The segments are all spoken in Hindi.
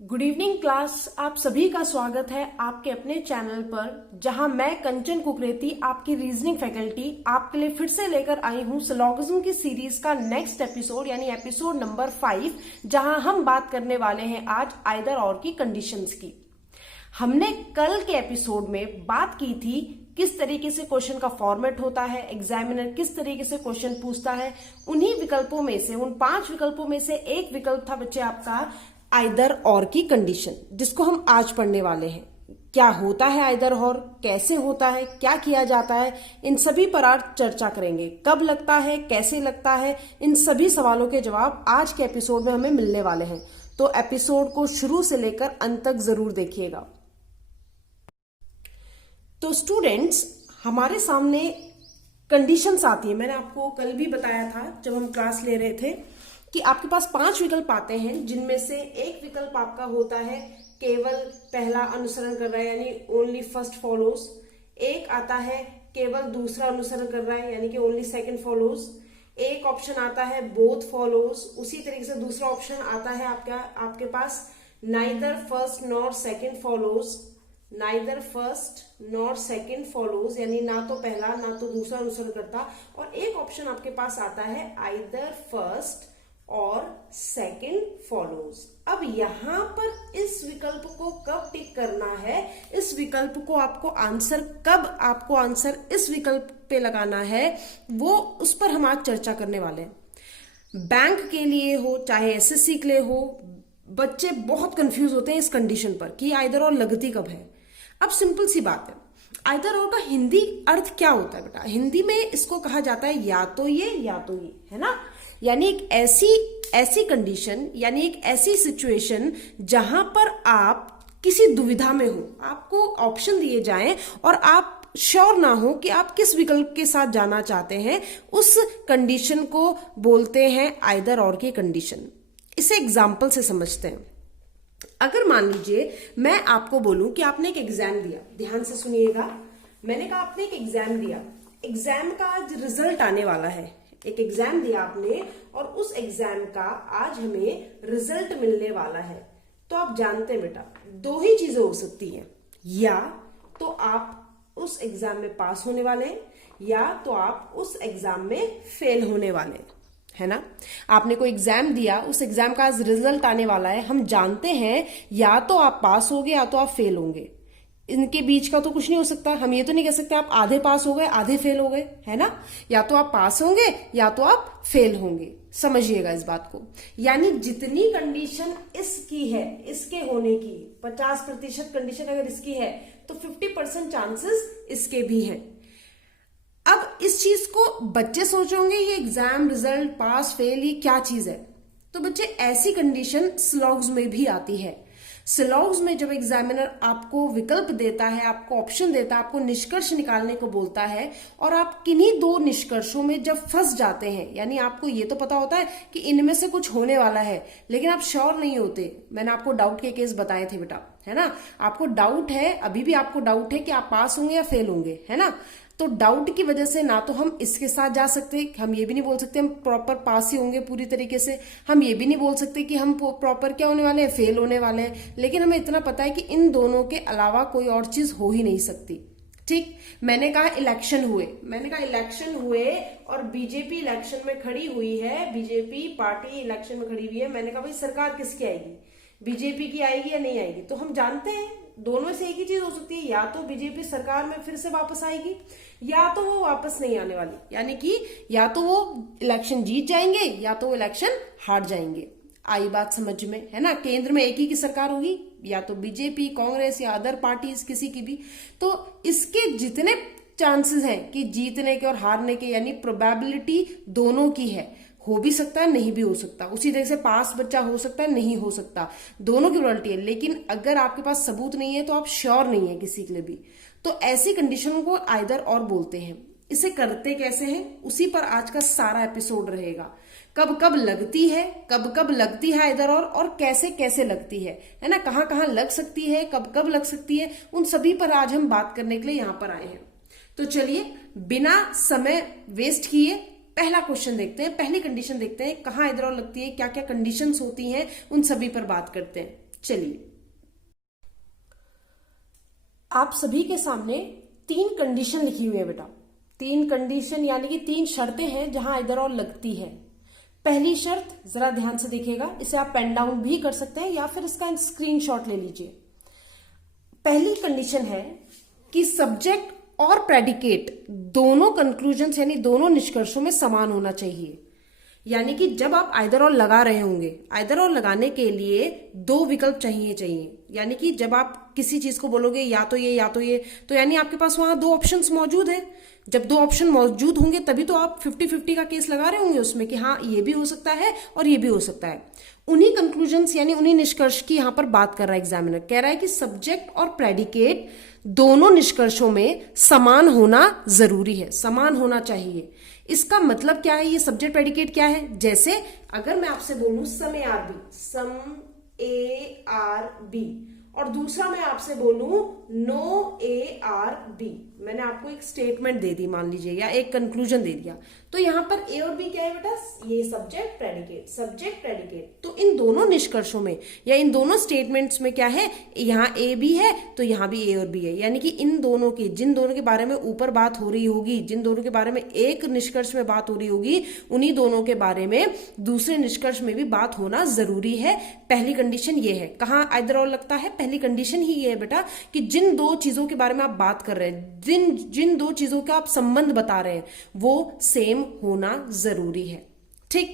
Good evening class. आप सभी का स्वागत है आपके अपने चैनल पर, जहां मैं कंचन कुकरेती आपकी रीजनिंग फैकल्टी आपके लिए फिर से लेकर आई हूं सिलोगिज्म की सीरीज का नेक्स्ट एपिसोड यानी एपिसोड नंबर 5, जहां हम बात करने वाले हैं आज आइदर और की कंडीशंस की। हमने कल के एपिसोड में बात की थी किस तरीके से क्वेश्चन का फॉर्मेट होता है, एग्जामिनर किस तरीके से क्वेश्चन पूछता है। उन्हीं विकल्पों में से, उन 5 विकल्पों में से एक विकल्प था बच्चे आपका आइदर और की कंडीशन, जिसको हम आज पढ़ने वाले हैं। क्या होता है आइदर और, कैसे होता है, क्या किया जाता है, इन सभी पर आज चर्चा करेंगे। कब लगता है, कैसे लगता है, इन सभी सवालों के जवाब आज के एपिसोड में हमें मिलने वाले हैं। तो एपिसोड को शुरू से लेकर अंत तक जरूर देखिएगा। तो स्टूडेंट्स, हमारे सामने कंडीशंस आती है। मैंने आपको कल भी बताया था जब हम क्लास ले रहे थे कि आपके पास 5 विकल्प आते हैं, जिनमें से एक विकल्प आपका होता है केवल पहला अनुसरण कर रहा है यानी ओनली फर्स्ट फॉलोज। एक आता है केवल दूसरा अनुसरण कर रहा है यानी कि ओनली सेकंड फॉलोज। एक ऑप्शन आता है बोथ फॉलोज। उसी तरीके से दूसरा ऑप्शन आता है आपके पास neither first nor second follows. Neither first nor second follows यानी ना तो पहला ना तो दूसरा अनुसरण करता। और एक ऑप्शन आपके पास आता है आइदर फर्स्ट और सेकंड फॉलोज। अब यहां पर इस विकल्प को कब टिक करना है, इस विकल्प को आपको आंसर इस विकल्प पे लगाना है, वो उस पर हम आज चर्चा करने वाले हैं। बैंक के लिए हो चाहे एसएससी के लिए हो, बच्चे बहुत कंफ्यूज होते हैं इस कंडीशन पर कि आइदर और लगती कब है। अब सिंपल सी बात है, आइदर और का हिंदी अर्थ क्या होता है बेटा? हिंदी में इसको कहा जाता है या तो ये या तो ये, है ना। यानी एक ऐसी कंडीशन यानी एक ऐसी सिचुएशन जहां पर आप किसी दुविधा में हो, आपको ऑप्शन दिए जाएं और आप श्योर ना हो कि आप किस विकल्प के साथ जाना चाहते हैं, उस कंडीशन को बोलते हैं आइदर और की कंडीशन। इसे एग्जाम्पल से समझते हैं। अगर मान लीजिए मैं आपको बोलूं कि आपने एक एग्जाम दिया, ध्यान से सुनिएगा। मैंने कहा आपने एक एग्जाम दिया, एग्जाम का आज रिजल्ट आने वाला है। एक एग्जाम दिया आपने और उस एग्जाम का आज हमें रिजल्ट मिलने वाला है। तो आप जानते हैं बेटा, 2 ही चीजें हो सकती हैं, या तो आप उस एग्जाम में पास होने वाले हैं या तो आप उस एग्जाम में फेल होने वाले हैं, है ना। आपने कोई एग्जाम दिया, उस एग्जाम का आज रिजल्ट आने वाला है। हम जानते हैं या तो आप पास होंगे या तो आप फेल होंगे। इनके बीच का तो कुछ नहीं हो सकता। हम ये तो नहीं कह सकते आप आधे पास हो गए आधे फेल हो गए, है ना। या तो आप पास होंगे या तो आप फेल होंगे। समझिएगा इस बात को। यानी जितनी कंडीशन इसकी है, इसके होने की 50% कंडीशन अगर इसकी है तो 50% चांसेस इसके भी हैं। अब इस चीज को बच्चे सोचेंगे ये एग्जाम रिजल्ट पास फेल ये क्या चीज है। तो बच्चे, ऐसी कंडीशन स्लॉग्स में भी आती है। स्लॉग्स में जब एग्जामिनर आपको विकल्प देता है, आपको ऑप्शन देता है, आपको निष्कर्ष निकालने को बोलता है और आप किन्हीं 2 निष्कर्षों में जब फंस जाते हैं, यानी आपको ये तो पता होता है कि इनमें से कुछ होने वाला है लेकिन आप श्योर नहीं होते। मैंने आपको डाउट के केस बताए थे बेटा, है ना। आपको डाउट है, अभी भी आपको डाउट है कि आप पास होंगे या फेल होंगे, है ना। तो डाउट की वजह से ना तो हम इसके साथ जा सकते, हम ये भी नहीं बोल सकते हम प्रॉपर पास ही होंगे पूरी तरीके से। हम ये भी नहीं बोल सकते कि हम प्रॉपर क्या होने वाले हैं, फेल होने वाले हैं। लेकिन हमें इतना पता है कि इन दोनों के अलावा कोई और चीज हो ही नहीं सकती। ठीक, मैंने कहा इलेक्शन हुए और बीजेपी इलेक्शन में खड़ी हुई है, बीजेपी पार्टी इलेक्शन में खड़ी हुई है। मैंने कहा भाई सरकार किसकी आएगी, बीजेपी की आएगी या नहीं आएगी। तो हम जानते हैं दोनों से एक ही चीज हो सकती है, या तो बीजेपी सरकार में फिर से वापस आएगी या तो वो वापस नहीं आने वाली। यानी कि या तो वो इलेक्शन जीत जाएंगे या तो वो इलेक्शन हार जाएंगे। आई बात समझ में, है ना। केंद्र में एक ही की सरकार होगी, या तो बीजेपी, कांग्रेस या अदर पार्टीज किसी की भी। तो इसके जितने चांसेस हैं कि जीतने के और हारने के, यानी प्रोबेबिलिटी दोनों की है। हो भी सकता है, नहीं भी हो सकता। उसी तरह से पास बच्चा हो सकता है, नहीं हो सकता, दोनों की प्रोबेबिलिटी है। लेकिन अगर आपके पास सबूत नहीं है तो आप श्योर नहीं है किसी के लिए भी। तो ऐसी कंडीशन को आइदर और बोलते हैं। इसे करते कैसे हैं, उसी पर आज का सारा एपिसोड रहेगा। कब कब लगती है आइदर और कैसे कैसे लगती है ना। कहां कहां लग सकती है, कब कब लग सकती है, उन सभी पर आज हम बात करने के लिए यहां पर आए हैं। तो चलिए बिना समय वेस्ट किए पहला क्वेश्चन देखते हैं, पहली कंडीशन देखते हैं। कहां आइदर और लगती है, क्या क्या कंडीशंस होती हैं, उन सभी पर बात करते हैं। चलिए, आप सभी के सामने 3 कंडीशन लिखी हुई है बेटा। 3 कंडीशन यानी कि 3 शर्तें हैं जहां आइदर और लगती है। पहली शर्त जरा ध्यान से देखिएगा, इसे आप पेन डाउन भी कर सकते हैं या फिर इसका स्क्रीनशॉट ले लीजिए। पहली कंडीशन है कि सब्जेक्ट और प्रेडिकेट दोनों कंक्लूजन्स यानी दोनों निष्कर्षों में समान होना चाहिए। यानी कि जब आप आइदर और लगा रहे होंगे, आइदर और लगाने के लिए 2 विकल्प चाहिए। यानी कि जब आप किसी चीज को बोलोगे या तो ये या तो ये, तो यानी आपके पास वहां 2 ऑप्शंस मौजूद है। जब 2 ऑप्शन मौजूद होंगे तभी तो आप 50-50 का केस लगा रहे होंगे उसमें कि हाँ ये भी हो सकता है और ये भी हो सकता है। उन्हीं कंक्लूजन्स यानी उन्हीं निष्कर्ष की यहां पर बात कर रहा है एग्जामिनर। कह रहा है कि सब्जेक्ट और प्रेडिकेट दोनों निष्कर्षों में समान होना जरूरी है, समान होना चाहिए। इसका मतलब क्या है, ये सब्जेक्ट प्रेडिकेट क्या है? जैसे अगर मैं आपसे बोलूं some A are B, some A are B, और दूसरा मैं आपसे बोलूं नो ए आर बी, मैंने आपको एक स्टेटमेंट दे दी मान लीजिए या एक कंक्लूजन दे दिया, तो यहां पर ए और बी क्या है बेटा? ये सब्जेक्ट प्रेडिकेट, सब्जेक्ट प्रेडिकेट। तो इन दोनों निष्कर्षों में या इन दोनों स्टेटमेंट्स में क्या है, यहां ए बी है तो यहां भी ए और बी है। यानी कि इन दोनों के, जिन दोनों के बारे में ऊपर बात हो रही होगी, जिन दोनों के बारे में एक निष्कर्ष में बात हो रही होगी, उन्हीं दोनों के बारे में दूसरे निष्कर्ष में भी बात होना जरूरी है। पहली कंडीशन ये है। कहां आइदर और लगता है? पहली कंडीशन ही ये है बेटा कि जिन 2 चीजों के बारे में आप बात कर रहे हैं, जिन 2 चीजों का आप संबंध बता रहे हैं, वो सेम होना जरूरी है। ठीक,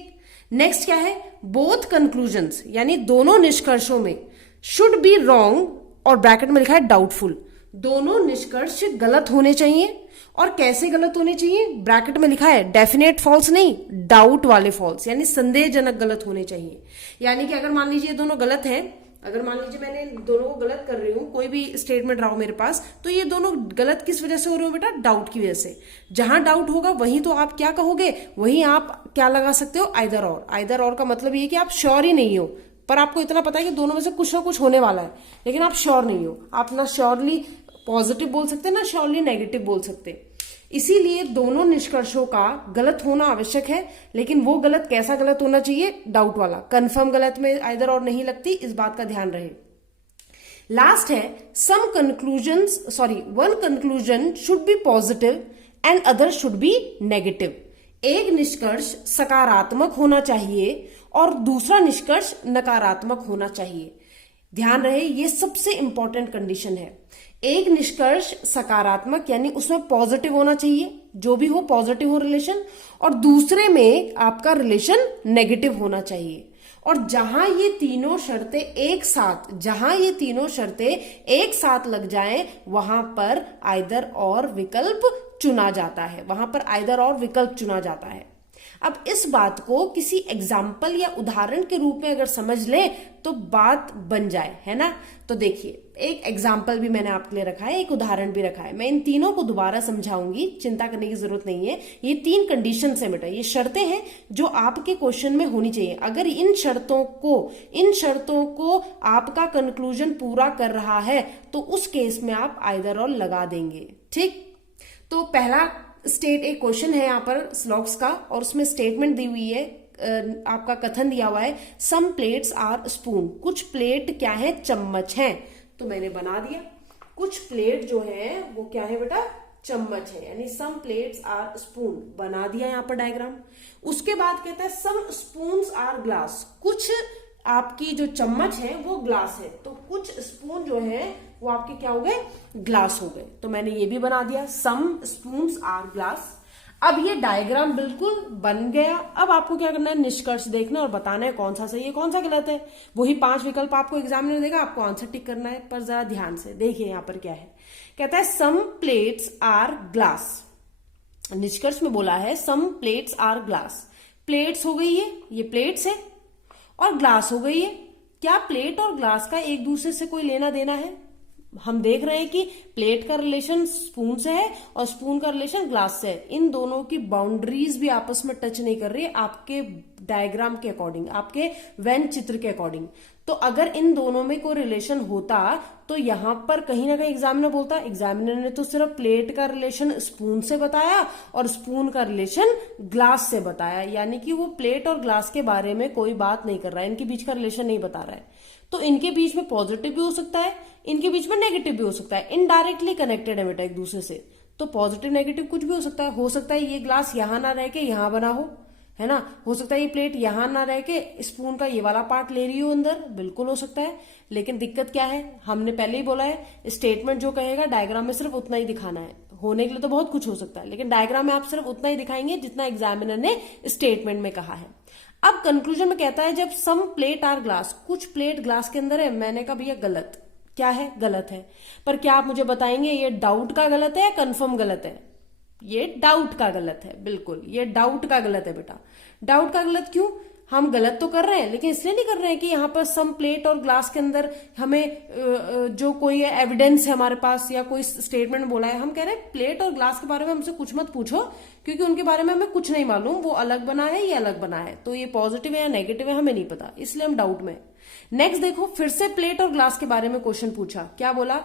नेक्स्ट क्या है? बोथ कंक्लूजन्स यानी दोनों निष्कर्षों में शुड बी रॉन्ग और ब्रैकेट में लिखा है डाउटफुल, दोनों निष्कर्ष गलत होने चाहिए। और कैसे गलत होने चाहिए? ब्रैकेट में लिखा है डेफिनेट फॉल्स नहीं, डाउट वाले फॉल्स, यानी संदेहजनक गलत होने चाहिए। यानी कि अगर मान लीजिए दोनों गलत हैं, अगर मान लीजिए मैंने दोनों को गलत कर रही हूं, कोई भी स्टेटमेंट रहा हो मेरे पास, तो ये दोनों गलत किस वजह से हो रहे हो बेटा? डाउट की वजह से। जहां डाउट होगा वहीं तो आप क्या कहोगे, वहीं आप क्या लगा सकते हो? आइदर और। आइदर और का मतलब ये कि आप श्योर ही नहीं हो, पर आपको इतना पता है कि दोनों में से कुछ ना कुछ होने वाला है, लेकिन आप श्योर नहीं हो। आप ना श्योरली पॉजिटिव बोल सकते ना श्योरली नेगेटिव बोल सकते। इसीलिए दोनों निष्कर्षों का गलत होना आवश्यक है, लेकिन वो गलत कैसा गलत होना चाहिए? डाउट वाला। कंफर्म गलत में आइदर और नहीं लगती, इस बात का ध्यान रहे। लास्ट है some conclusions, one conclusion should be positive and other should be negative. एक निष्कर्ष सकारात्मक होना चाहिए और दूसरा निष्कर्ष नकारात्मक होना चाहिए। ध्यान रहे, ये सबसे इंपॉर्टेंट कंडीशन है। एक निष्कर्ष सकारात्मक यानी उसमें पॉजिटिव होना चाहिए, जो भी हो पॉजिटिव हो रिलेशन, और दूसरे में आपका रिलेशन नेगेटिव होना चाहिए। और जहां ये तीनों शर्तें एक साथ लग जाएं, वहां पर आइदर और विकल्प चुना जाता है, वहां पर आइदर और विकल्प चुना जाता है। अब इस बात को किसी एग्जाम्पल या उदाहरण के रूप में अगर समझ लें तो बात बन जाए, है ना? तो देखिए, एक एग्जाम्पल भी मैंने आपके लिए रखा है, एक उदाहरण भी रखा है। मैं इन तीनों को दोबारा समझाऊंगी, चिंता करने की जरूरत नहीं है। ये 3 कंडीशंस है बेटा, ये शर्तें हैं जो आपके क्वेश्चन में होनी चाहिए। अगर इन शर्तों को आपका कंक्लूजन पूरा कर रहा है तो उस केस में आप आइदर और लगा देंगे। ठीक, तो पहला एक क्वेश्चन है यहाँ पर स्लॉग्स का, और उसमें स्टेटमेंट दी हुई है, आपका कथन दिया हुआ है सम प्लेट्स आर स्पून। कुछ प्लेट क्या है? चम्मच है। तो मैंने बना दिया, कुछ प्लेट जो है वो क्या है बेटा? चम्मच है, यानी सम प्लेट्स आर स्पून, बना दिया यहाँ पर डायग्राम। उसके बाद कहता है सम स्पून्स आर ग्लास। कुछ आपकी जो चम्मच है वो ग्लास है, तो कुछ स्पून जो है वो आपके क्या हो गए? ग्लास हो गए। तो मैंने ये भी बना दिया, सम स्पून्स आर ग्लास। अब ये डायग्राम बिल्कुल बन गया। अब आपको क्या करना है? निष्कर्ष देखना और बताना है कौन सा सही है कौन सा गलत है। वही 5 विकल्प आपको एग्जामिनर देगा, आपको आंसर टिक करना है। पर जरा ध्यान से देखिए यहाँ पर क्या है, कहता है सम प्लेट्स आर ग्लास। निष्कर्ष में बोला है सम प्लेट्स आर ग्लास। प्लेट्स हो गई है, ये प्लेट्स है, और ग्लास हो गई है। क्या प्लेट और ग्लास का एक दूसरे से कोई लेना देना है? हम देख रहे हैं कि प्लेट का रिलेशन स्पून से है और स्पून का रिलेशन ग्लास से है। इन दोनों की बाउंड्रीज भी आपस में टच नहीं कर रही है आपके डायग्राम के अकॉर्डिंग, आपके वेन चित्र के अकॉर्डिंग। तो अगर इन दोनों में कोई रिलेशन होता तो यहां पर कहीं ना कहीं एग्जामिनर बोलता, एग्जामिनर ने तो सिर्फ प्लेट का रिलेशन स्पून से बताया और स्पून का रिलेशन ग्लास से बताया, यानी कि वो प्लेट और ग्लास के बारे में कोई बात नहीं कर रहा है, इनके बीच का रिलेशन नहीं बता रहा है। तो इनके बीच में पॉजिटिव भी हो सकता है, इनके बीच में नेगेटिव भी हो सकता है, इनडायरेक्टली कनेक्टेड है बेटा एक दूसरे से। तो पॉजिटिव नेगेटिव कुछ भी हो सकता है ये ग्लास यहां ना रह के यहां बना है ना, हो सकता है ये प्लेट यहां ना रह के स्पून का ये वाला पार्ट ले रही हो अंदर, बिल्कुल हो सकता है। लेकिन दिक्कत क्या है, हमने पहले ही बोला है स्टेटमेंट जो कहेगा डायग्राम में सिर्फ उतना ही दिखाना है। होने के लिए तो बहुत कुछ हो सकता है, लेकिन डायग्राम में आप सिर्फ उतना ही दिखाएंगे जितना एग्जामिनर ने स्टेटमेंट में कहा है। अब कंक्लूजन में कहता है जब सम प्लेट आर ग्लास, कुछ प्लेट ग्लास के अंदर है, मैंने कहा भैया गलत, क्या है, गलत है। पर क्या आप मुझे बताएंगे ये डाउट का गलत है या कंफर्म गलत है? ये डाउट का गलत है, बिल्कुल ये डाउट का गलत है बेटा। डाउट का गलत क्यों? हम गलत तो कर रहे हैं, लेकिन इसलिए नहीं कर रहे हैं कि यहाँ पर सम प्लेट और ग्लास के अंदर हमें जो कोई एविडेंस है हमारे पास या कोई स्टेटमेंट बोला है। हम कह रहे हैं प्लेट और ग्लास के बारे में हमसे कुछ मत पूछो, क्योंकि उनके बारे में हमें कुछ नहीं मालूम, वो अलग बना है, ये अलग बना है, तो ये पॉजिटिव है या नेगेटिव है हमें नहीं पता, इसलिए हम डाउट में। नेक्स्ट देखो, फिर से प्लेट और ग्लास के बारे में क्वेश्चन पूछा, क्या बोला?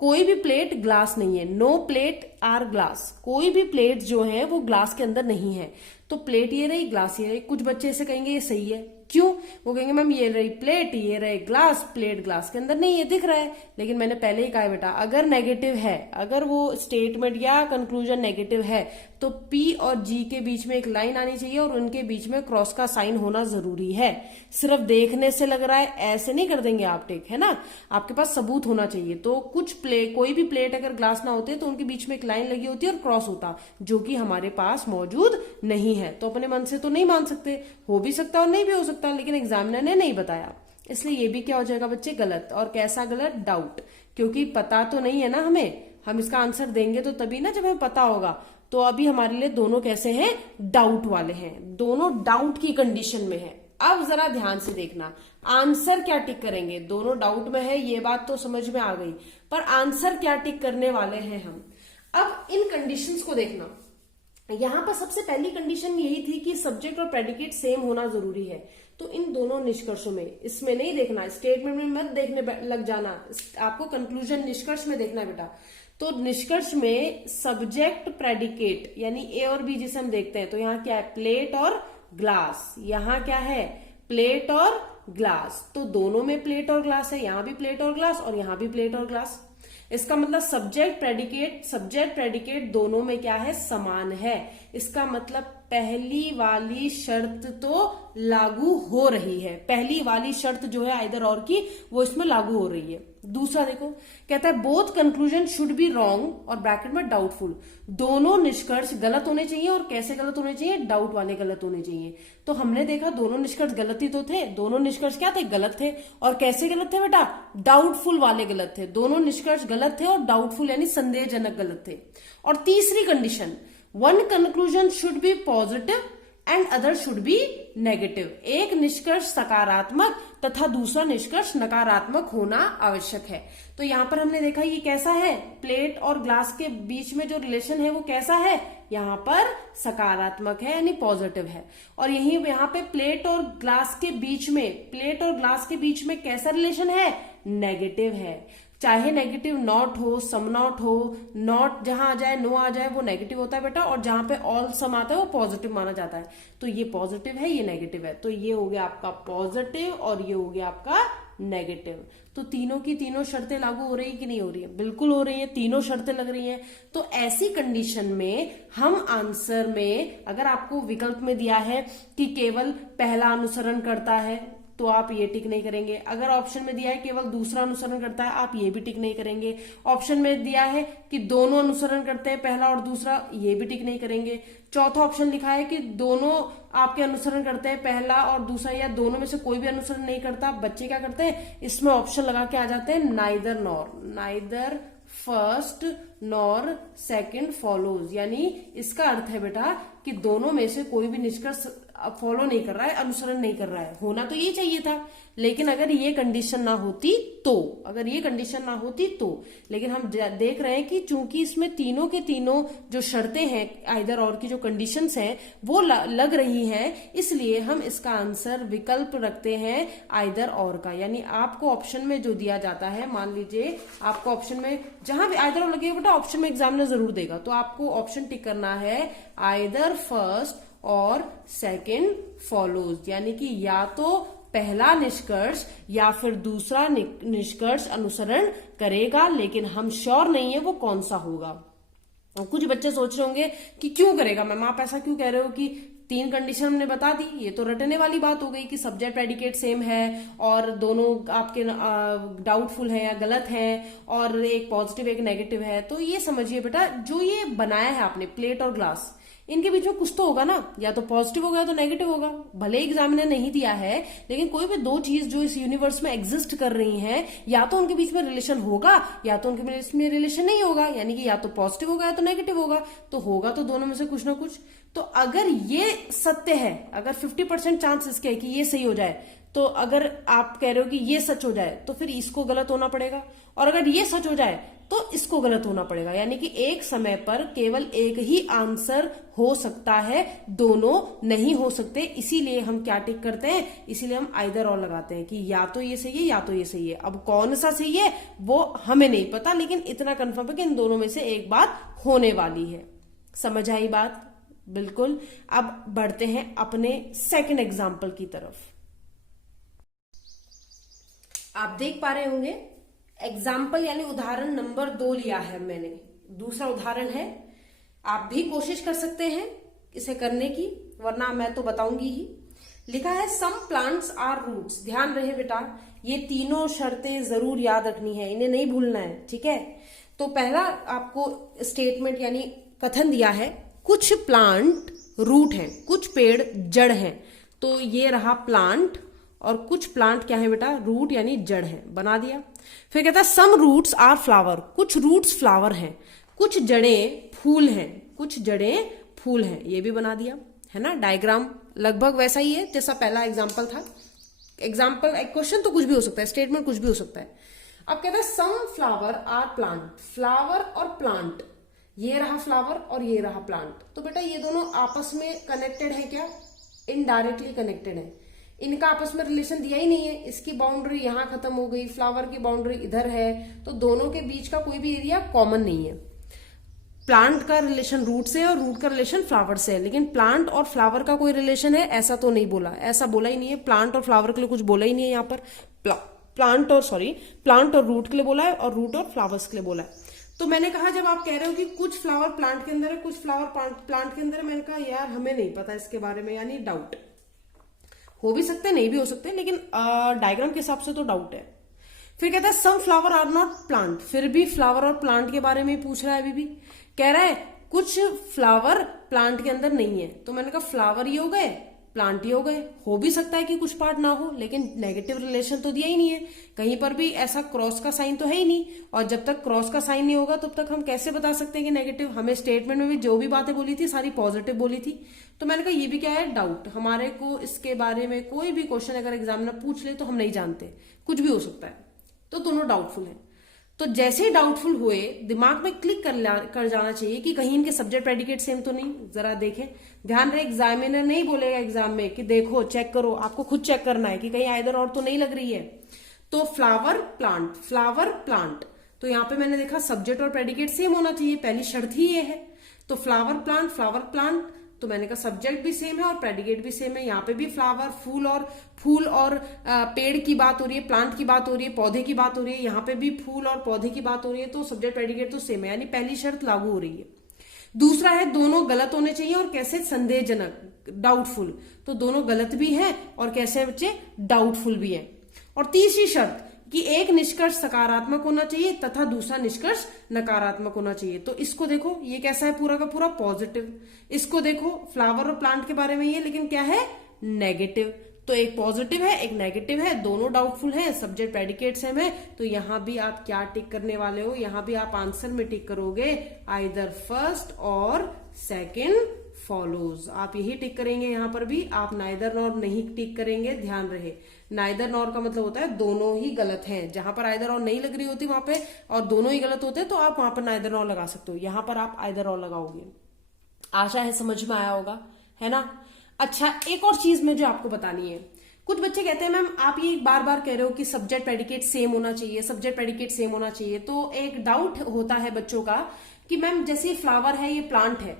कोई भी प्लेट ग्लास नहीं है, नो प्लेट आर ग्लास, कोई भी प्लेट जो है वो ग्लास के अंदर नहीं है। तो प्लेट ये रही, ग्लास ये रही। कुछ बच्चे ऐसे कहेंगे ये सही है, क्यों? वो कहेंगे मैम ये रही प्लेट, ये रही ग्लास, प्लेट ग्लास के अंदर नहीं है, दिख रहा है। लेकिन मैंने पहले ही कहा बेटा, अगर नेगेटिव है, अगर वो स्टेटमेंट या कंक्लूजन नेगेटिव है तो पी और जी के बीच में एक लाइन आनी चाहिए और उनके बीच में क्रॉस का साइन होना जरूरी है। सिर्फ देखने से लग रहा है ऐसे नहीं कर देंगे आप टेक, है ना, आपके पास सबूत होना चाहिए। तो कुछ कोई भी प्लेट अगर ग्लास ना होते तो उनके बीच में एक लाइन लगी होती है और क्रॉस होता, जो कि हमारे पास मौजूद नहीं है। तो अपने मन से तो नहीं मान सकते, हो भी सकता और नहीं भी हो सकता, लेकिन एग्जामिनर ने नहीं बताया, इसलिए ये भी क्या हो जाएगा बच्चे, गलत। और कैसा गलत? डाउट, क्योंकि पता तो नहीं है ना हमें, हम इसका आंसर देंगे तो तभी ना जब हमें पता होगा। तो अभी हमारे लिए दोनों कैसे हैं? डाउट वाले हैं, दोनों डाउट की कंडीशन में है। अब जरा ध्यान से देखना, आंसर क्या टिक करेंगे? दोनों डाउट में है, ये बात तो समझ में आ गई, पर आंसर क्या टिक करने वाले हैं हम? अब इन कंडीशंस को देखना, यहां पर सबसे पहली कंडीशन यही थी कि सब्जेक्ट और प्रेडिकेट सेम होना जरूरी है। तो इन दोनों निष्कर्षों में, इसमें नहीं देखना, स्टेटमेंट में मत देखने लग जाना, आपको कंक्लूजन निष्कर्ष में देखना है बेटा। तो निष्कर्ष में सब्जेक्ट प्रेडिकेट यानी ए और बी जिसे हम देखते हैं, तो यहाँ क्या है? प्लेट और ग्लास। यहाँ क्या है? प्लेट और ग्लास। तो दोनों में प्लेट और ग्लास है, यहाँ भी प्लेट और ग्लास और यहाँ भी प्लेट और ग्लास। इसका मतलब सब्जेक्ट प्रेडिकेट दोनों में क्या है? समान है। इसका मतलब पहली वाली शर्त तो लागू हो रही है, पहली वाली शर्त जो है आइदर और की, वो इसमें लागू हो रही है। दूसरा देखो, कहता है both conclusion should be wrong और ब्रैकेट में डाउटफुल, दोनों निष्कर्ष गलत होने चाहिए। और कैसे गलत होने चाहिए? डाउट वाले गलत होने चाहिए। तो हमने देखा दोनों निष्कर्ष गलत ही तो थे, दोनों निष्कर्ष क्या थे? गलत थे। और कैसे गलत थे बेटा? डाउटफुल वाले गलत थे, दोनों निष्कर्ष गलत थे और डाउटफुल यानी संदेहजनक गलत थे। और तीसरी condition, one conclusion should be positive and other should be negative, एक निष्कर्ष सकारात्मक तथा दूसरा निष्कर्ष नकारात्मक होना आवश्यक है। तो यहां पर हमने देखा ये कैसा है, प्लेट और ग्लास के बीच में जो रिलेशन है वो कैसा है? यहाँ पर सकारात्मक है यानी पॉजिटिव है। और यही यहाँ पे प्लेट और ग्लास के बीच में कैसा रिलेशन है? नेगेटिव है। चाहे नेगेटिव नॉट हो, सम नॉट हो, नॉट जहां आ जाए, नो आ जाए, वो नेगेटिव होता है बेटा, और जहां पे ऑल सम आता है वो पॉजिटिव माना जाता है। तो ये पॉजिटिव है, ये नेगेटिव है, तो ये हो गया आपका पॉजिटिव और ये हो गया आपका नेगेटिव। तो तीनों की तीनों शर्तें लागू हो रही है कि नहीं हो रही है? बिल्कुल हो रही है, तीनों शर्तें लग रही हैं। तो ऐसी कंडीशन में हम आंसर में, अगर आपको विकल्प में दिया है कि केवल पहला अनुसरण करता है, तो आप ये टिक नहीं करेंगे। अगर ऑप्शन में दिया है केवल दूसरा अनुसरण करता है, आप ये भी टिक नहीं करेंगे। ऑप्शन में दिया है कि दोनों अनुसरण करते हैं, पहला और दूसरा, ये भी टिक नहीं करेंगे। चौथा ऑप्शन लिखा है कि दोनों आपके अनुसरण करते हैं, पहला और दूसरा, या दोनों में से कोई भी अनुसरण नहीं करता। बच्चे क्या करते हैं? इसमें ऑप्शन लगा के आ जाते हैं neither nor, neither first nor second follows, यानी इसका अर्थ है बेटा कि दोनों में से कोई भी निष्कर्ष फॉलो नहीं कर रहा है, अनुसरण नहीं कर रहा है। होना तो ये चाहिए था, लेकिन अगर ये कंडीशन ना होती तो, अगर ये कंडीशन ना होती तो, लेकिन हम देख रहे हैं कि चूंकि इसमें तीनों के तीनों जो शर्तें हैं, आइदर और की जो कंडीशंस हैं वो लग रही हैं, इसलिए हम इसका आंसर विकल्प रखते हैं आइदर और का। यानी आपको ऑप्शन में जो दिया जाता है, मान लीजिए आपको ऑप्शन में जहां भी आइदर और लगेगा बेटा, ऑप्शन में एग्जामिनर जरूर देगा, तो आपको ऑप्शन टिक करना है आइदर फर्स्ट और सेकंड फॉलोज, यानी कि या तो पहला निष्कर्ष या फिर दूसरा निष्कर्ष अनुसरण करेगा, लेकिन हम श्योर नहीं है वो कौन सा होगा। कुछ बच्चे सोच रहे होंगे कि क्यों करेगा मैम, आप ऐसा क्यों कह रहे हो कि 3 कंडीशन हमने बता दी, ये तो रटने वाली बात हो गई कि सब्जेक्ट प्रेडिकेट सेम है और दोनों आपके डाउटफुल है या गलत है और एक पॉजिटिव एक नेगेटिव है। तो ये समझिए बेटा, जो ये बनाया है आपने प्लेट और ग्लास, इनके बीच में कुछ तो होगा ना, या तो पॉजिटिव होगा या तो नेगेटिव होगा। भले एग्जामिनर नहीं दिया है, लेकिन कोई भी दो चीज जो इस यूनिवर्स में एग्जिस्ट कर रही हैं, या तो उनके बीच में रिलेशन होगा या तो उनके बीच में रिलेशन नहीं होगा, यानी कि या तो पॉजिटिव होगा या तो नेगेटिव होगा। तो होगा तो दोनों में से कुछ ना कुछ। तो अगर ये सत्य है, अगर 50% चांस इसके है कि ये सही हो जाए, तो अगर आप कह रहे हो कि ये सच हो जाए तो फिर इसको गलत होना पड़ेगा, और अगर ये सच हो जाए तो इसको गलत होना पड़ेगा। यानी कि एक समय पर केवल एक ही आंसर हो सकता है, दोनों नहीं हो सकते। इसीलिए हम क्या टिक करते हैं, इसीलिए हम आइदर और लगाते हैं कि या तो ये सही है या तो ये सही है। अब कौन सा सही है वो हमें नहीं पता, लेकिन इतना कंफर्म है कि इन दोनों में से एक बात होने वाली है। समझ आई बात? बिल्कुल। अब बढ़ते हैं अपने सेकंड एग्जाम्पल की तरफ। आप देख पा रहे होंगे एग्जाम्पल यानी उदाहरण नंबर 2 लिया है मैंने। दूसरा उदाहरण है, आप भी कोशिश कर सकते हैं इसे करने की, वरना मैं तो बताऊंगी ही। लिखा है सम प्लांट्स आर रूट्स। ध्यान रहे बेटा, ये तीनों शर्तें जरूर याद रखनी है, इन्हें नहीं भूलना है, ठीक है। तो पहला आपको स्टेटमेंट यानी कथन दिया है, कुछ प्लांट रूट हैं, कुछ पेड़ जड़ हैं। तो ये रहा प्लांट और कुछ प्लांट क्या है बेटा, रूट यानी जड़ है, बना दिया। फिर कहता है सम रूट्स आर फ्लावर, कुछ रूट्स फ्लावर हैं, कुछ जड़ें फूल हैं, कुछ जड़ें फूल हैं, ये भी बना दिया है ना। डायग्राम लगभग वैसा ही है जैसा पहला एग्जाम्पल था। एग्जाम्पल क्वेश्चन तो कुछ भी हो सकता है, स्टेटमेंट कुछ भी हो सकता है। अब कहता है some flower are plant, flower और प्लांट, ये रहा फ्लावर और ये रहा प्लांट। तो बेटा ये दोनों आपस में कनेक्टेड है क्या? इनडायरेक्टली कनेक्टेड है, इनका आपस में रिलेशन दिया ही नहीं है। इसकी बाउंड्री यहां खत्म हो गई, फ्लावर की बाउंड्री इधर है, तो दोनों के बीच का कोई भी एरिया कॉमन नहीं है। प्लांट का रिलेशन रूट से और रूट का रिलेशन फ्लावर से है, लेकिन प्लांट और फ्लावर का कोई रिलेशन है ऐसा तो नहीं बोला, ऐसा बोला ही नहीं है। प्लांट और फ्लावर के लिए कुछ बोला ही नहीं है यहाँ पर। प्लांट और रूट के लिए बोला है और रूट और फ्लावर्स के लिए बोला है। तो मैंने कहा जब आप कह रहे हो कि कुछ फ्लावर प्लांट के अंदर है, कुछ फ्लावर प्लांट के अंदर है, मैंने कहा यार हमें नहीं पता इसके बारे में, यानी डाउट। हो भी सकते नहीं भी हो सकते, लेकिन डायग्राम के हिसाब से तो डाउट है। फिर कहता है some flower are not plant, फिर भी फ्लावर और प्लांट के बारे में पूछ रहा है। अभी भी कह रहा है कुछ फ्लावर प्लांट के अंदर नहीं है, तो मैंने कहा फ्लावर ही हो गए, प्लांट ही हो गए। हो भी सकता है कि कुछ पार्ट ना हो, लेकिन नेगेटिव रिलेशन तो दिया ही नहीं है, कहीं पर भी ऐसा क्रॉस का साइन तो है ही नहीं। और जब तक क्रॉस का साइन नहीं होगा तब तक हम कैसे बता सकते हैं कि नेगेटिव? हमें स्टेटमेंट में भी जो भी बातें बोली थी सारी पॉजिटिव बोली थी। तो मैंने कहा ये भी क्या है, डाउट। हमारे को इसके बारे में कोई भी क्वेश्चन अगर एग्जामिनर पूछ ले तो हम नहीं जानते, कुछ भी हो सकता है। तो दोनों डाउटफुल है। तो जैसे ही डाउटफुल हुए दिमाग में क्लिक कर जाना चाहिए कि कहीं इनके सब्जेक्ट प्रेडिकेट सेम तो नहीं। जरा देखें, ध्यान रहे, एग्जामिनर नहीं बोलेगा एग्जाम में कि देखो चेक करो, आपको खुद चेक करना है कि कहीं आइदर और तो नहीं लग रही है। तो फ्लावर प्लांट, तो यहाँ पे मैंने देखा सब्जेक्ट और प्रेडिकेट सेम होना चाहिए, पहली शर्त ही ये है। तो फ्लावर प्लांट, तो मैंने कहा सब्जेक्ट भी सेम है और प्रेडिकेट भी सेम है। यहाँ पे भी फ्लावर फूल और पेड़ की बात हो रही है, प्लांट की बात हो रही है, पौधे की बात हो रही है। यहाँ पे भी फूल और पौधे की बात हो रही है, तो सब्जेक्ट प्रेडिकेट तो सेम है, यानी पहली शर्त लागू हो रही है। दूसरा है दोनों गलत होने चाहिए और कैसे, संदेहजनक, डाउटफुल, तो दोनों गलत भी हैं और कैसे बच्चे, डाउटफुल भी है। और तीसरी शर्त कि एक निष्कर्ष सकारात्मक होना चाहिए तथा दूसरा निष्कर्ष नकारात्मक होना चाहिए। तो इसको देखो, ये कैसा है, पूरा का पूरा पॉजिटिव। इसको देखो, फ्लावर और प्लांट के बारे में ये, लेकिन क्या है, नेगेटिव। तो एक पॉजिटिव है एक नेगेटिव है, दोनों डाउटफुल है, सब्जेक्ट प्रेडिकेट सेम है। तो यहां भी आप क्या टिक करने वाले हो, यहां भी आप आंसर में टिक करोगे आइदर फर्स्ट और सेकंड फॉलोज। आप यही टिक करेंगे, यहां पर भी आप नाइदर नॉर नहीं टिक करेंगे, ध्यान रहे। नाइदर नॉर का मतलब होता है दोनों ही गलत हैं। जहां पर आइदर और नहीं लग रही होती वहां पे और दोनों ही गलत होते हैं तो आप वहां पर नाइदर नॉर लगा सकते हो। यहां पर आप आइदर और लगाओगे। आशा है समझ में आया होगा, है ना। अच्छा, एक और चीज में जो आपको बतानी है, कुछ बच्चे कहते हैं मैम आप ये बार बार कह रहे हो कि सब्जेक्ट प्रेडिकेट सेम होना चाहिए, सब्जेक्ट प्रेडिकेट सेम होना चाहिए। तो एक डाउट होता है बच्चों का कि मैम जैसे फ्लावर है, ये प्लांट है,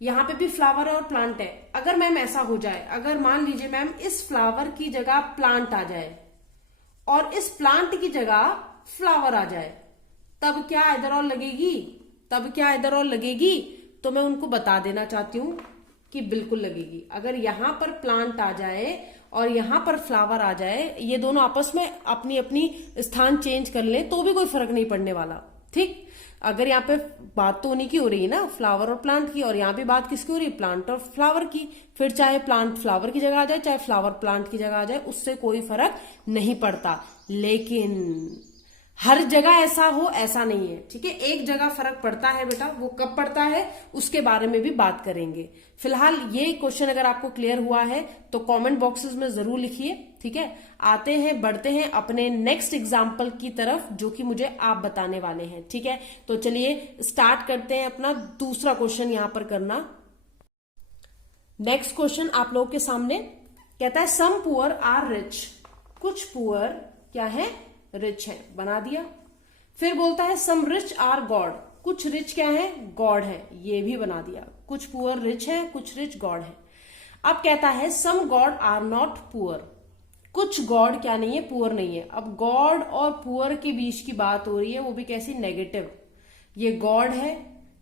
यहाँ पे भी फ्लावर है और प्लांट है। अगर मैम ऐसा हो जाए, अगर मान लीजिए मैम इस फ्लावर की जगह प्लांट आ जाए और इस प्लांट की जगह फ्लावर आ जाए, तब क्या इधर और लगेगी? तब क्या इधर और लगेगी? तो मैं उनको बता देना चाहती हूं कि बिल्कुल लगेगी। अगर यहां पर प्लांट आ जाए और यहां पर फ्लावर आ जाए, ये दोनों आपस में अपनी अपनी स्थान चेंज कर ले तो भी कोई फर्क नहीं पड़ने वाला। ठीक, अगर यहाँ पे बात तो उन्हीं की हो रही है ना, फ्लावर और प्लांट की, और यहाँ पे बात किसकी हो रही है? प्लांट और फ्लावर की। फिर चाहे प्लांट फ्लावर की जगह आ जाए, चाहे फ्लावर प्लांट की जगह आ जाए, उससे कोई फर्क नहीं पड़ता। लेकिन हर जगह ऐसा हो ऐसा नहीं है, ठीक है। एक जगह फर्क पड़ता है बेटा, वो कब पड़ता है उसके बारे में भी बात करेंगे। फिलहाल ये क्वेश्चन अगर आपको क्लियर हुआ है तो कमेंट बॉक्सेस में जरूर लिखिए, ठीक है। आते हैं, बढ़ते हैं अपने नेक्स्ट एग्जाम्पल की तरफ जो कि मुझे आप बताने वाले हैं, ठीक है। तो चलिए स्टार्ट करते हैं अपना दूसरा क्वेश्चन यहां पर करना। नेक्स्ट क्वेश्चन आप लोगों के सामने कहता है सम पुअर आर रिच। कुछ पुअर क्या है? रिच है, बना दिया। फिर बोलता है सम रिच आर गॉड। कुछ रिच क्या है? गॉड है, ये भी बना दिया। कुछ पुअर रिच है, कुछ रिच गॉड है। अब कहता है some god are not poor. कुछ गॉड क्या नहीं है? पुअर नहीं है। अब गॉड और पुअर के बीच की बात हो रही है, वो भी कैसी? नेगेटिव। ये गॉड है,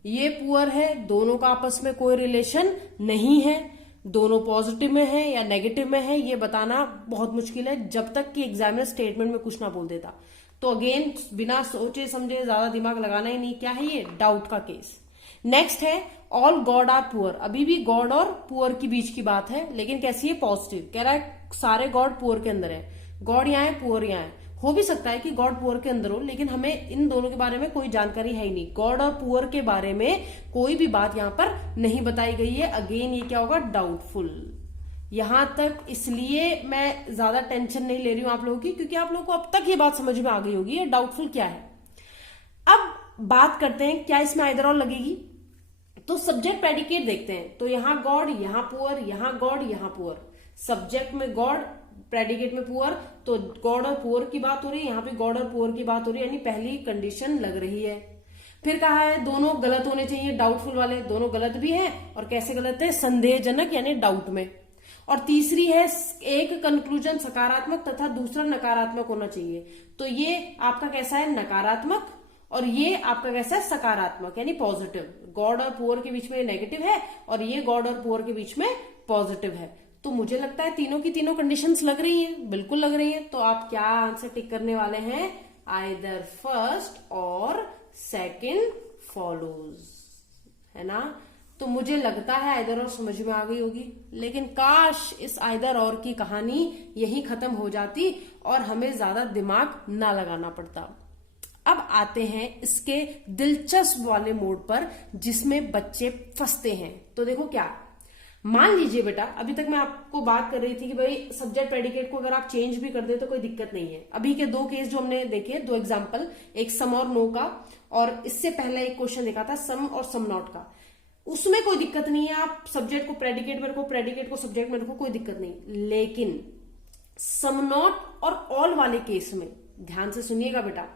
ये पुअर है, दोनों का आपस में कोई रिलेशन नहीं है। दोनों पॉजिटिव में है या नेगेटिव में है ये बताना बहुत मुश्किल है जब तक कि एग्जामिनर स्टेटमेंट में कुछ ना बोल देता। तो अगेन बिना सोचे समझे ज्यादा दिमाग लगाना ही नहीं। क्या है ये? डाउट का केस। नेक्स्ट है ऑल गॉड आर पुअर। अभी भी गॉड और पुअर के बीच की बात है, लेकिन कैसी है? पॉजिटिव। कह रहा है सारे गॉड पुअर के अंदर है। गॉड यहाँ है, पुअर यहाँ है। हो भी सकता है कि गॉड पुअर के अंदर हो, लेकिन हमें इन दोनों के बारे में कोई जानकारी है ही नहीं। गॉड और पुअर के बारे में कोई भी बात यहाँ पर नहीं बताई गई है। अगेन ये क्या होगा? डाउटफुल। यहां तक इसलिए मैं ज्यादा टेंशन नहीं ले रही हूं आप लोगों की, क्योंकि आप लोगों को अब तक ये बात समझ में आ गई होगी ये डाउटफुल क्या है। अब बात करते हैं क्या इसमें आइदर और लगेगी। तो सब्जेक्ट प्रेडिकेट देखते हैं। तो यहां गॉड, यहां पुअर, यहां गॉड, यहां पुअर। सब्जेक्ट में गॉड, प्रेडिकेट में पुअर, तो गॉड और पुअर की बात हो रही है, यहाँ पे गॉड और पुअर की बात हो रही है, यानी पहली कंडीशन लग रही है। फिर कहा है दोनों गलत होने चाहिए, डाउटफुल वाले। दोनों गलत भी हैं, और कैसे गलत है? संदेहजनक यानी डाउट में। और तीसरी है एक कंक्लूजन सकारात्मक तथा दूसरा नकारात्मक होना चाहिए। तो ये आपका कैसा है? नकारात्मक, और ये आपका कैसा है? सकारात्मक यानी पॉजिटिव। गॉड और पुअर के बीच में नेगेटिव है और ये गॉड और पुअर के बीच में पॉजिटिव है। तो मुझे लगता है तीनों की तीनों कंडीशंस लग रही हैं, बिल्कुल लग रही हैं। तो आप क्या आंसर टिक करने वाले हैं? आइदर फर्स्ट और सेकंड फॉलोज, है ना। तो मुझे लगता है आइदर और समझ में आ गई होगी, लेकिन काश इस आइदर और की कहानी यही खत्म हो जाती और हमें ज्यादा दिमाग ना लगाना पड़ता। अब आते हैं इसके दिलचस्प वाले मोड पर जिसमें बच्चे फंसते हैं। तो देखो क्या, मान लीजिए बेटा, अभी तक मैं आपको बात कर रही थी कि भाई सब्जेक्ट प्रेडिकेट को अगर आप चेंज भी कर दे तो कोई दिक्कत नहीं है। अभी के दो केस जो हमने देखे, दो एग्जांपल, एक सम और नो का, और इससे पहले एक क्वेश्चन देखा था सम और सम नॉट का, उसमें कोई दिक्कत नहीं है। आप सब्जेक्ट को प्रेडिकेट में रखो, प्रेडिकेट को सब्जेक्ट में रखो, कोई दिक्कत नहीं। लेकिन सम नॉट और ऑल वाले केस में ध्यान से सुनिएगा बेटा,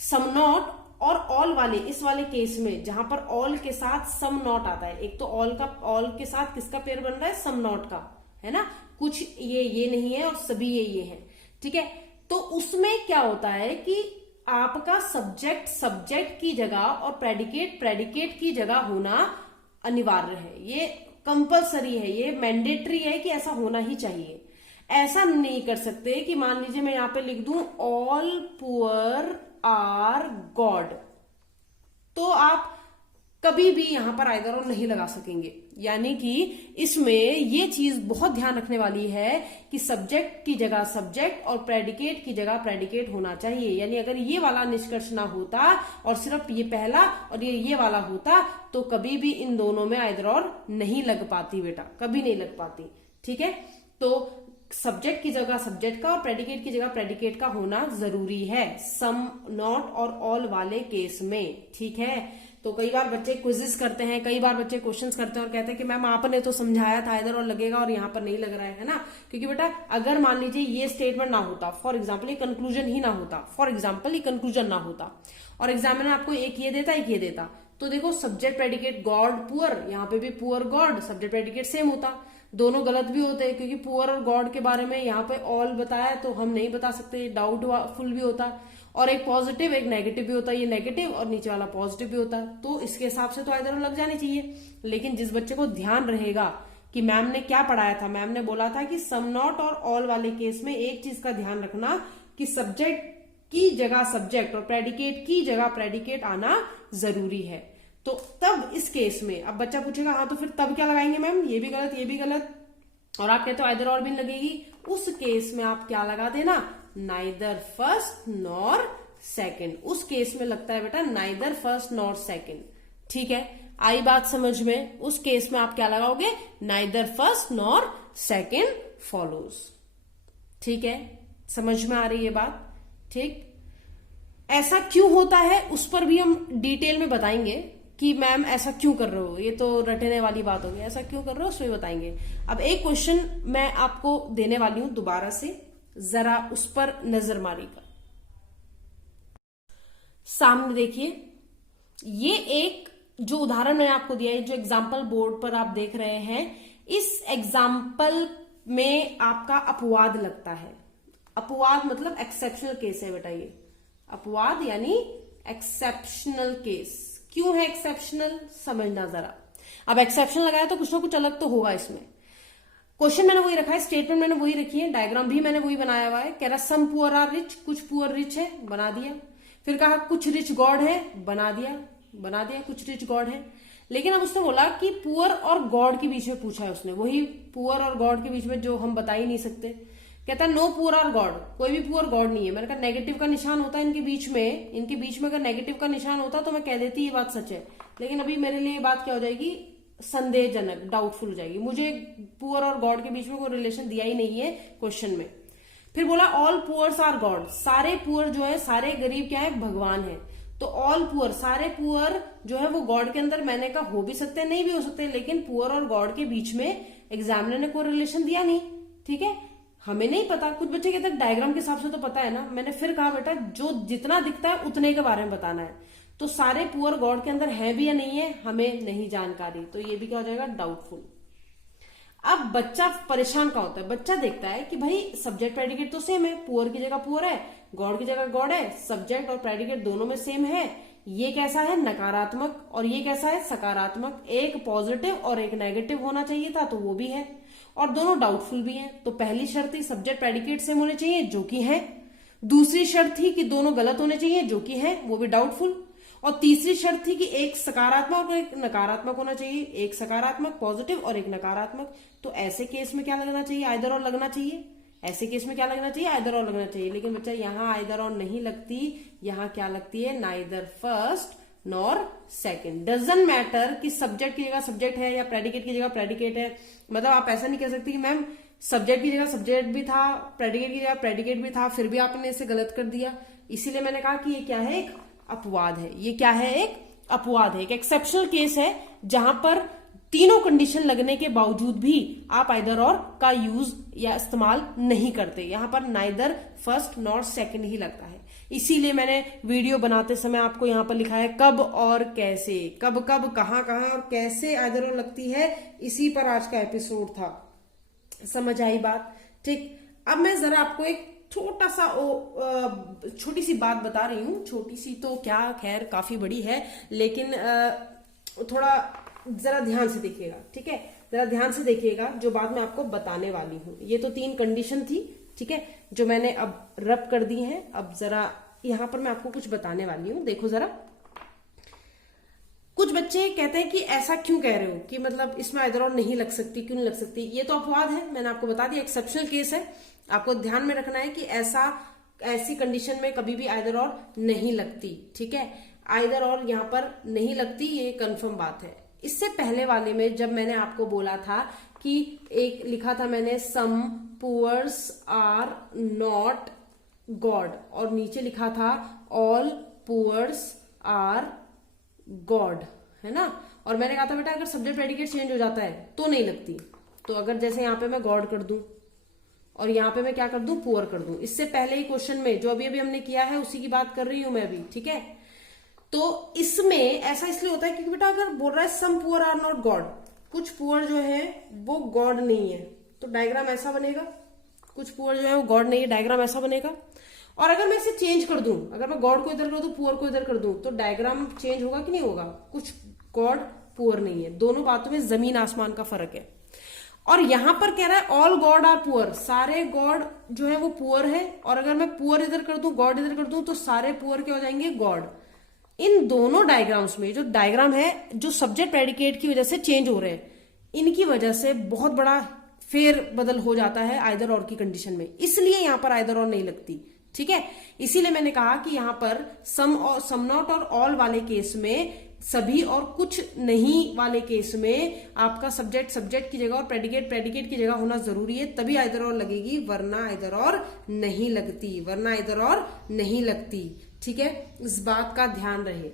सम नॉट और ऑल वाले, इस वाले केस में जहां पर ऑल के साथ सम नॉट आता है, एक तो ऑल का, ऑल के साथ किसका पेयर बन रहा है? सम नॉट का, है ना। कुछ ये नहीं है और सभी ये है, ठीक है। तो उसमें क्या होता है कि आपका सब्जेक्ट सब्जेक्ट की जगह और प्रेडिकेट प्रेडिकेट की जगह होना अनिवार्य है। ये कंपलसरी है, ये मैंडेटरी है कि ऐसा होना ही चाहिए। ऐसा नहीं कर सकते कि मान लीजिए मैं यहां पे लिख दूं ऑल पुअर आर गॉड, तो आप कभी भी यहां पर आइदर और नहीं लगा सकेंगे। यानी कि इसमें ये चीज बहुत ध्यान रखने वाली है कि सब्जेक्ट की जगह सब्जेक्ट और प्रेडिकेट की जगह प्रेडिकेट होना चाहिए। यानी अगर ये वाला निष्कर्ष ना होता और सिर्फ ये पहला और ये वाला होता तो कभी भी इन दोनों में आइदर और नहीं लग पाती बेटा, कभी नहीं लग पाती। ठीक है, तो सब्जेक्ट की जगह सब्जेक्ट का और प्रेडिकेट की जगह प्रेडिकेट का होना जरूरी है सम, नॉट और ऑल वाले केस में। ठीक है, तो कई बार बच्चे क्विज़ेस करते हैं, कई बार बच्चे क्वेश्चंस करते हैं और कहते हैं कि मैम आपने तो समझाया था इधर और लगेगा और यहाँ पर नहीं लग रहा है ना। क्योंकि बेटा अगर मान लीजिए ये स्टेटमेंट ना होता, फॉर एग्जाम्पल ये कंक्लूजन ही ना होता, फॉर एग्जाम्पल ये कंक्लूजन ना होता और एग्जामिनर आपको एक ये देता एक ये देता, तो देखो सब्जेक्ट प्रेडिकेट गॉड पुअर, यहाँ पे भी poor God, subject predicate same होता, दोनों गलत भी होते हैं क्योंकि पुअर और गॉड के बारे में यहाँ पे ऑल बताया तो हम नहीं बता सकते, डाउटफुल भी होता, और एक पॉजिटिव एक नेगेटिव भी होता है, ये नेगेटिव और नीचे वाला पॉजिटिव भी होता है, तो इसके हिसाब से तो आइदर लग जानी चाहिए। लेकिन जिस बच्चे को ध्यान रहेगा कि मैम ने क्या पढ़ाया था, मैम ने बोला था कि सम, नॉट और ऑल वाले केस में एक चीज का ध्यान रखना कि सब्जेक्ट की जगह सब्जेक्ट और प्रेडिकेट की जगह प्रेडिकेट आना जरूरी है। तो तब इस केस में अब बच्चा पूछेगा हाँ तो फिर तब क्या लगाएंगे मैम, ये भी गलत ये भी गलत, और आप कहते हो आइदर और भी लगेगी, उस केस में आप क्या लगा देना, नाइदर फर्स्ट नॉर सेकंड। उस केस में लगता है बेटा नाइदर फर्स्ट नॉर सेकंड। ठीक है, आई बात समझ में? उस केस में आप क्या लगाओगे, neither first nor second follows. ठीक है, समझ में आ रही है बात? ठीक, ऐसा क्यों होता है उस पर भी हम डिटेल में बताएंगे कि मैम ऐसा क्यों कर रहे हो, ये तो रटने वाली बात होगी, ऐसा क्यों कर रहे हो उसमें बताएंगे। अब एक क्वेश्चन मैं आपको देने वाली हूं दोबारा से, जरा उस पर नजर मारिएगा। सामने देखिए, ये एक जो उदाहरण मैंने आपको दिया है, जो एग्जाम्पल बोर्ड पर आप देख रहे हैं, इस एग्जाम्पल में आपका अपवाद लगता है। अपवाद मतलब एक्सेप्शनल केस है बेटा, ये अपवाद यानी एक्सेप्शनल केस। क्यों है एक्सेप्शनल, समझना जरा। अब एक्सेप्शन लगाया तो कुछ ना कुछ अलग तो होगा इसमें। क्वेश्चन मैंने वही रखा है, स्टेटमेंट मैंने वही रखी है, डायग्राम भी मैंने वही बनाया हुआ है। कह रहा सम पुअर आर रिच, कुछ पुअर रिच है, बना दिया। फिर कहा कुछ रिच गॉड है, बना दिया कुछ रिच गॉड है। लेकिन अब उसने बोला कि पुअर और गॉड के बीच में पूछा है उसने, वही पुअर और गॉड के बीच में जो हम बता ही नहीं सकते। कहता है नो पुअर और गॉड, कोई भी पुअर गॉड नहीं है। मैंने कहा नेगेटिव का निशान होता है इनके बीच में अगर नेगेटिव का निशान होता तो मैं कह देती ये बात सच है, लेकिन अभी मेरे लिए ये बात क्या हो जाएगी, संदेहजनक, डाउटफुल हो जाएगी। मुझे पुअर और गॉड के बीच में कोई रिलेशन दिया ही नहीं है क्वेश्चन में। फिर बोला ऑल पुअर्स आर गॉड, सारे पुअर जो है, सारे गरीब क्या है, भगवान है। तो ऑल पुअर, सारे पुअर जो है वो गॉड के अंदर, मैंने कहा हो भी सकते हैं नहीं भी हो सकते, लेकिन पुअर और गॉड के बीच में एग्जामिनर ने कोई रिलेशन दिया नहीं। ठीक है, हमें नहीं पता, कुछ बच्चे कहते हैं डायग्राम के हिसाब से तो पता है ना। मैंने फिर कहा बेटा जो जितना दिखता है उतने के बारे में बताना है। तो सारे पुअर गॉड के अंदर है भी या नहीं है, हमें नहीं जानकारी, तो ये भी क्या हो जाएगा, डाउटफुल। अब बच्चा परेशान का होता है, बच्चा देखता है कि भाई सब्जेक्ट प्रेडिकेट तो सेम है, पुअर की जगह पुअर है, गॉड की जगह गॉड है, सब्जेक्ट और प्रेडिकेट दोनों में सेम है। ये कैसा है, नकारात्मक, और ये कैसा है, सकारात्मक। एक पॉजिटिव और एक नेगेटिव होना चाहिए था, तो वो भी है, और दोनों डाउटफुल भी हैं। तो पहली शर्त थी सब्जेक्ट प्रेडिकेट सेम होने चाहिए, जो कि है। दूसरी शर्त थी कि दोनों गलत होने चाहिए, जो कि है, वो भी डाउटफुल। और तीसरी शर्त थी कि एक सकारात्मक और एक नकारात्मक होना चाहिए, एक सकारात्मक पॉजिटिव और एक नकारात्मक। तो ऐसे केस में क्या लगना चाहिए, आइदर और लगना चाहिए। ऐसे केस में क्या लगना चाहिए, आइदर और लगना चाहिए। लेकिन बच्चा यहाँ आइदर और नहीं लगती, यहाँ क्या लगती है, neither first nor second. Doesn't matter कि सब्जेक्ट की जगह सब्जेक्ट है या प्रेडिकेट की जगह प्रेडिकेट है। मतलब आप ऐसा नहीं कह सकते कि मैम सब्जेक्ट की जगह सब्जेक्ट भी था, प्रेडिकेट की जगह प्रेडिकेट भी था, फिर भी आपने इसे गलत कर दिया। इसीलिए मैंने कहा कि ये क्या है, एक अपवाद है। ये क्या है, एक अपवाद है, एक एक्सेप्शनल केस है, जहां पर तीनों कंडीशन लगने के बावजूद भी आप आइदर और का यूज या इस्तेमाल नहीं करते। यहां पर नाइदर फर्स्ट नॉर सेकंड ही लगता है। इसीलिए मैंने वीडियो बनाते समय आपको यहां पर लिखा है कब और कैसे, कब कब, कहां कहां और कैसे आइदर और लगती है। इसी पर आज का एपिसोड था। समझ आई बात? ठीक, अब मैं जरा आपको एक छोटा सा छोटी सी बात बता रही हूं। छोटी सी तो क्या, खैर काफी बड़ी है, लेकिन थोड़ा जरा ध्यान से देखिएगा। ठीक है, जरा ध्यान से देखिएगा जो बात मैं आपको बताने वाली हूं। ये तो 3 कंडीशन थी, ठीक है, जो मैंने अब रब कर दी हैं। अब जरा यहां पर मैं आपको कुछ बताने वाली हूं, देखो जरा। कुछ बच्चे कहते हैं कि ऐसा क्यों कह रहे हो कि मतलब इसमें आइदर और नहीं लग सकती, क्यों नहीं लग सकती। ये तो अपवाद है, मैंने आपको बता दिया, एक्सेप्शनल केस है। आपको ध्यान में रखना है कि ऐसी कंडीशन में कभी भी आइदर और नहीं लगती, ठीक है। आइदर और यहाँ पर नहीं लगती, ये कंफर्म बात है। इससे पहले वाले में जब मैंने आपको बोला था कि एक लिखा था मैंने सम पुअर्स आर नॉट गॉड, और नीचे लिखा था ऑल पुअर्स आर गॉड, है ना। और मैंने कहा था बेटा अगर सब्जेक्ट प्रेडिकेट चेंज हो जाता है तो नहीं लगती। तो अगर जैसे यहाँ पे मैं गॉड कर दूं और यहाँ पे मैं क्या कर दूं, पुअर कर दूं। इससे पहले ही क्वेश्चन में जो अभी अभी हमने किया है उसी की बात कर रही हूं मैं अभी, ठीक है। तो इसमें ऐसा इसलिए होता है क्योंकि बेटा अगर बोल रहा है some poor are not god, कुछ पुअर जो है वो गॉड नहीं है, तो डायग्राम ऐसा बनेगा। कुछ पुअर जो है वो गॉड नहीं है, डायग्राम ऐसा बनेगा। और अगर मैं इसे चेंज कर दूं, अगर मैं गॉड को इधर कर दूं, पुअर को इधर कर दूं, तो डायग्राम चेंज होगा कि नहीं होगा। कुछ गॉड पुअर नहीं है, दोनों बातों में जमीन आसमान का फर्क है। और यहां पर कह रहा है ऑल गॉड आर पुअर, सारे गॉड जो है वो पुअर है। और अगर मैं पुअर इधर कर दूं, गॉड इधर कर दूं, तो सारे पुअर क्या हो जाएंगे, गॉड। इन दोनों डायग्राम्स में जो डायग्राम है जो सब्जेक्ट प्रेडिकेट की वजह से चेंज हो रहे हैं, इनकी वजह से बहुत बड़ा फेर बदल हो जाता है आइदर और की कंडीशन में, इसलिए यहां पर आइदर और नहीं लगती, ठीक है। इसीलिए मैंने कहा कि यहां पर सम और सम नॉट और ऑल वाले केस में, सभी और कुछ नहीं वाले केस में आपका सब्जेक्ट सब्जेक्ट की जगह और प्रेडिकेट प्रेडिकेट की जगह होना जरूरी है, तभी आइदर और लगेगी, वरना आइदर और नहीं लगती, वरना आइदर और नहीं लगती, ठीक है। इस बात का ध्यान रहे।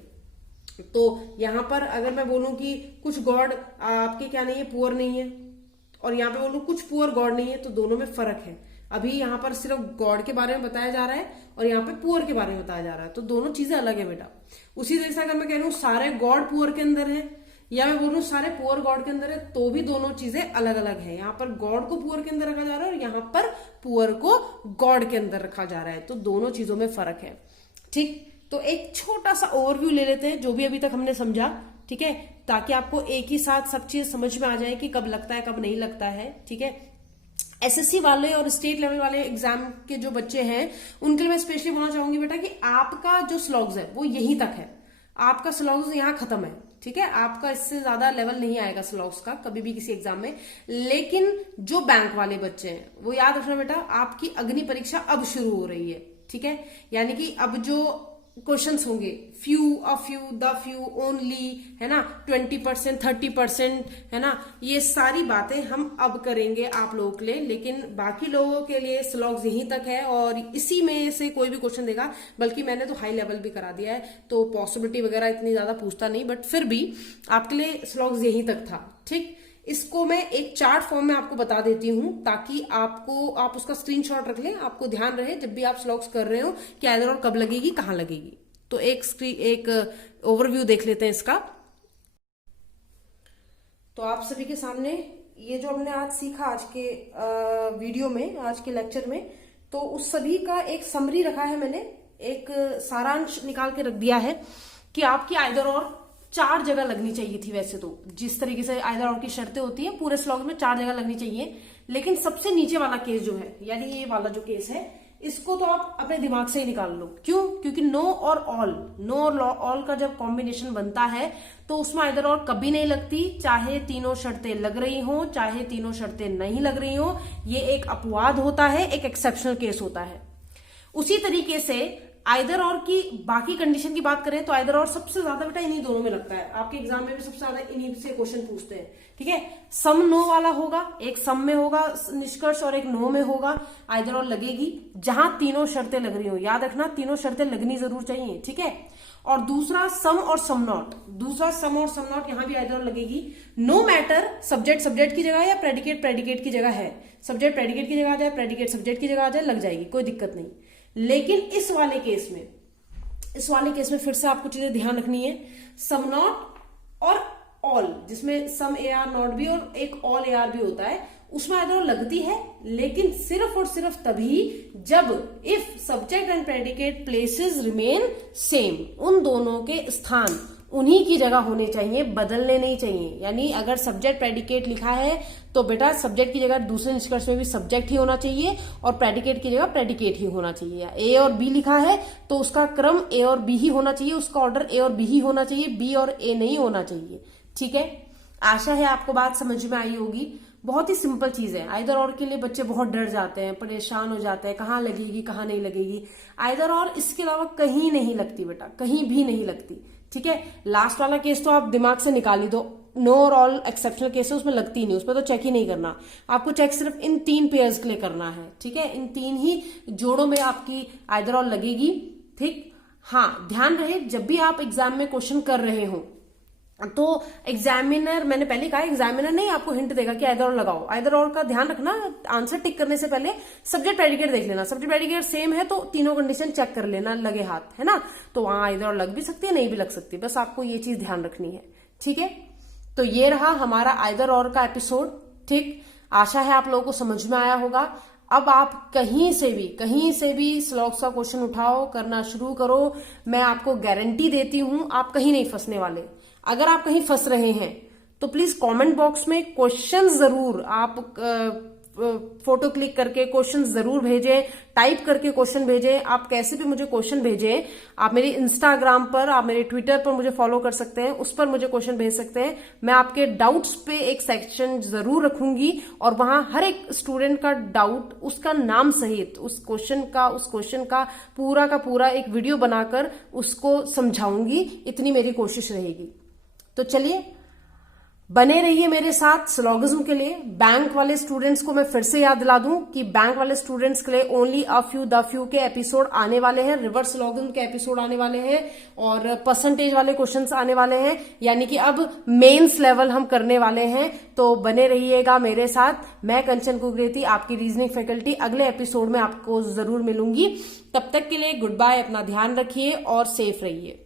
तो यहां पर अगर मैं बोलूं कि कुछ गॉड आपके क्या नहीं है, पुअर नहीं है, और यहां पे बोलूं कुछ पुअर गॉड नहीं है, तो दोनों में फर्क है। अभी यहाँ पर सिर्फ गॉड के बारे में बताया जा रहा है और यहाँ पे पुअर के बारे में बताया जा रहा है, तो दोनों चीजें अलग है बेटा। उसी तरह से अगर मैं कह रही हूँ सारे गॉड पुअर के अंदर है, या मैं बोल रही हूँ सारे पुअर गॉड के अंदर है, तो भी दोनों चीजें अलग अलग है। यहाँ पर गॉड को पुअर के अंदर रखा जा रहा है और यहाँ पर पुअर को गॉड के अंदर रखा जा रहा है, तो दोनों चीजों में फर्क है, ठीक। तो एक छोटा सा ओवरव्यू ले लेते हैं जो भी अभी तक हमने समझा, ठीक है, ताकि आपको एक ही साथ सब चीज समझ में आ जाए कि कब लगता है कब नहीं लगता है, ठीक है। एसएससी वाले और स्टेट लेवल वाले एग्जाम के जो बच्चे हैं उनके लिए मैं स्पेशली बोलना चाहूंगी बेटा कि आपका जो स्लॉग्स है वो यहीं तक है, आपका स्लॉग्स यहाँ खत्म है, ठीक है। आपका इससे ज्यादा लेवल नहीं आएगा स्लॉग्स का कभी भी किसी एग्जाम में। लेकिन जो बैंक वाले बच्चे हैं वो याद रखना बेटा, आपकी अग्नि परीक्षा अब शुरू हो रही है, ठीक है। यानी कि अब जो क्वेश्चंस होंगे, few, a few, the few, only, है ना, 20%, 30%, है ना, ये सारी बातें हम अब करेंगे आप लोगों के लिए। लेकिन बाकी लोगों के लिए स्लॉग्स यहीं तक है और इसी में से कोई भी क्वेश्चन देगा, बल्कि मैंने तो हाई लेवल भी करा दिया है, तो पॉसिबिलिटी वगैरह इतनी ज्यादा पूछता नहीं, बट फिर भी आपके लिए स्लॉग्स यहीं तक था, ठीक। इसको मैं एक चार्ट फॉर्म में आपको बता देती हूं ताकि आप उसका स्क्रीनशॉट रख लें, आपको ध्यान रहे जब भी आप स्लॉग्स कर रहे हो कि आइदर और कब लगेगी, कहां लगेगी। तो एक ओवरव्यू देख लेते हैं इसका। तो आप सभी के सामने ये जो हमने आज सीखा आज के वीडियो में, आज के लेक्चर में, तो उस सभी का एक समरी रखा है मैंने, एक सारांश निकाल के रख दिया है कि आपकी आइदर और 4 जगह लगनी चाहिए थी। वैसे तो जिस तरीके से आइदर और की शर्तें होती है पूरे स्लॉग में 4 जगह लगनी चाहिए, लेकिन सबसे नीचे वाला केस जो है, यानी ये वाला जो केस है, इसको तो आप अपने दिमाग से ही निकाल लो। क्यों? क्योंकि नो और ऑल का जब कॉम्बिनेशन बनता है तो उसमें आइदर और कभी नहीं लगती, चाहे तीनों शर्तें लग रही हो चाहे तीनों शर्तें नहीं लग रही हो। ये एक अपवाद होता है, एक एक्सेप्शनल केस होता है। उसी तरीके से आइदर और की बाकी कंडीशन की बात करें तो आइदर और सबसे ज्यादा बेटा इन्हीं दोनों में लगता है। आपके एग्जाम में भी सबसे ज्यादा इन्हीं से क्वेश्चन पूछते हैं, ठीक है। सम नो वाला होगा, एक सम में होगा निष्कर्ष और एक नो में होगा, आइदर और लगेगी जहां तीनों शर्तें लग रही हो। याद रखना तीनों शर्तें लगनी जरूर चाहिए, ठीक है। और दूसरा सम और सम नॉट, यहां भी आइदर और लगेगी, नो मैटर सब्जेक्ट सब्जेक्ट की जगह या प्रेडिकेट प्रेडिकेट की जगह है, सब्जेक्ट प्रेडिकेट की जगह आ जाए, प्रेडिकेट सब्जेक्ट की जगह आ जाए, लग जाएगी, कोई दिक्कत नहीं। लेकिन इस वाले केस में फिर से आपको चीजें ध्यान रखनी है, सम नॉट और ऑल, जिसमें सम ए आर नॉट भी और एक ऑल ए आर भी होता है, उसमें आइदर लगती है, लेकिन सिर्फ और सिर्फ तभी जब if subject and predicate places remain same, उन दोनों के स्थान उन्हीं की जगह होने चाहिए, बदलने नहीं चाहिए। यानी अगर सब्जेक्ट प्रेडिकेट लिखा है तो बेटा सब्जेक्ट की जगह दूसरे निष्कर्ष में भी सब्जेक्ट ही होना चाहिए और प्रेडिकेट की जगह प्रेडिकेट ही होना चाहिए। ए और बी लिखा है तो उसका क्रम ए और बी ही होना चाहिए, उसका ऑर्डर ए और बी ही होना चाहिए, बी और ए नहीं होना चाहिए। ठीक है, आशा है आपको बात समझ में आई होगी। बहुत ही सिंपल चीज है। आइदर और के लिए बच्चे बहुत डर जाते हैं, परेशान हो जाते हैं, कहाँ लगेगी कहाँ नहीं लगेगी। आइदर और इसके अलावा कहीं नहीं लगती बेटा, कहीं भी नहीं लगती। ठीक है, लास्ट वाला केस तो आप दिमाग से निकाल ही दो, नो और ऑल एक्सेप्शनल केस है, उसमें लगती नहीं, उसमें तो चेक ही नहीं करना। आपको चेक सिर्फ इन 3 पेयर्स के लिए करना है। ठीक है, इन 3 ही जोड़ों में आपकी आइदर और लगेगी। ठीक, हाँ ध्यान रहे जब भी आप एग्जाम में क्वेश्चन कर रहे हो तो एग्जामिनर, मैंने पहले कहा एग्जामिनर नहीं आपको हिंट देगा कि आइदर और लगाओ। आइदर और का ध्यान रखना, आंसर टिक करने से पहले सब्जेक्ट प्रेडिकेट देख लेना। सब्जेक्ट प्रेडिकेट सेम है तो तीनों कंडीशन चेक कर लेना, लगे हाथ, है ना। तो वहां आइदर और लग भी सकती है, नहीं भी लग सकती, बस आपको ये चीज ध्यान रखनी है। ठीक है, तो ये रहा हमारा आइदर और का एपिसोड। ठीक, आशा है आप लोगों को समझ में आया होगा। अब आप कहीं से भी स्लॉग्स का क्वेश्चन उठाओ, करना शुरू करो। मैं आपको गारंटी देती हूं आप कहीं नहीं फंसने वाले। अगर आप कहीं फंस रहे हैं तो प्लीज कमेंट बॉक्स में क्वेश्चन जरूर आप फोटो क्लिक करके क्वेश्चन जरूर भेजें, टाइप करके क्वेश्चन भेजें। आप कैसे भी मुझे क्वेश्चन भेजें, आप मेरे इंस्टाग्राम पर, आप मेरे ट्विटर पर मुझे फॉलो कर सकते हैं, उस पर मुझे क्वेश्चन भेज सकते हैं। मैं आपके डाउट्स पे एक सेक्शन जरूर रखूंगी और वहां हर एक स्टूडेंट का डाउट, उसका नाम सहित उस क्वेश्चन का पूरा एक वीडियो बनाकर उसको समझाऊंगी। इतनी मेरी कोशिश रहेगी। तो चलिए बने रहिए मेरे साथ स्लॉगिज्म के लिए। बैंक वाले स्टूडेंट्स को मैं फिर से याद दिला दूं कि बैंक वाले स्टूडेंट्स के लिए only a few the few के एपिसोड आने वाले हैं, रिवर्स स्लॉगिज्म के एपिसोड आने वाले हैं और परसेंटेज वाले क्वेश्चंस आने वाले हैं। यानी कि अब मेंस लेवल हम करने वाले हैं। तो बने रहिएगा मेरे साथ। मैं कंचन कुकरेती, आपकी रीजनिंग फैकल्टी, अगले एपिसोड में आपको जरूर मिलूंगी। तब तक के लिए गुड बाय, अपना ध्यान रखिए और सेफ रहिए।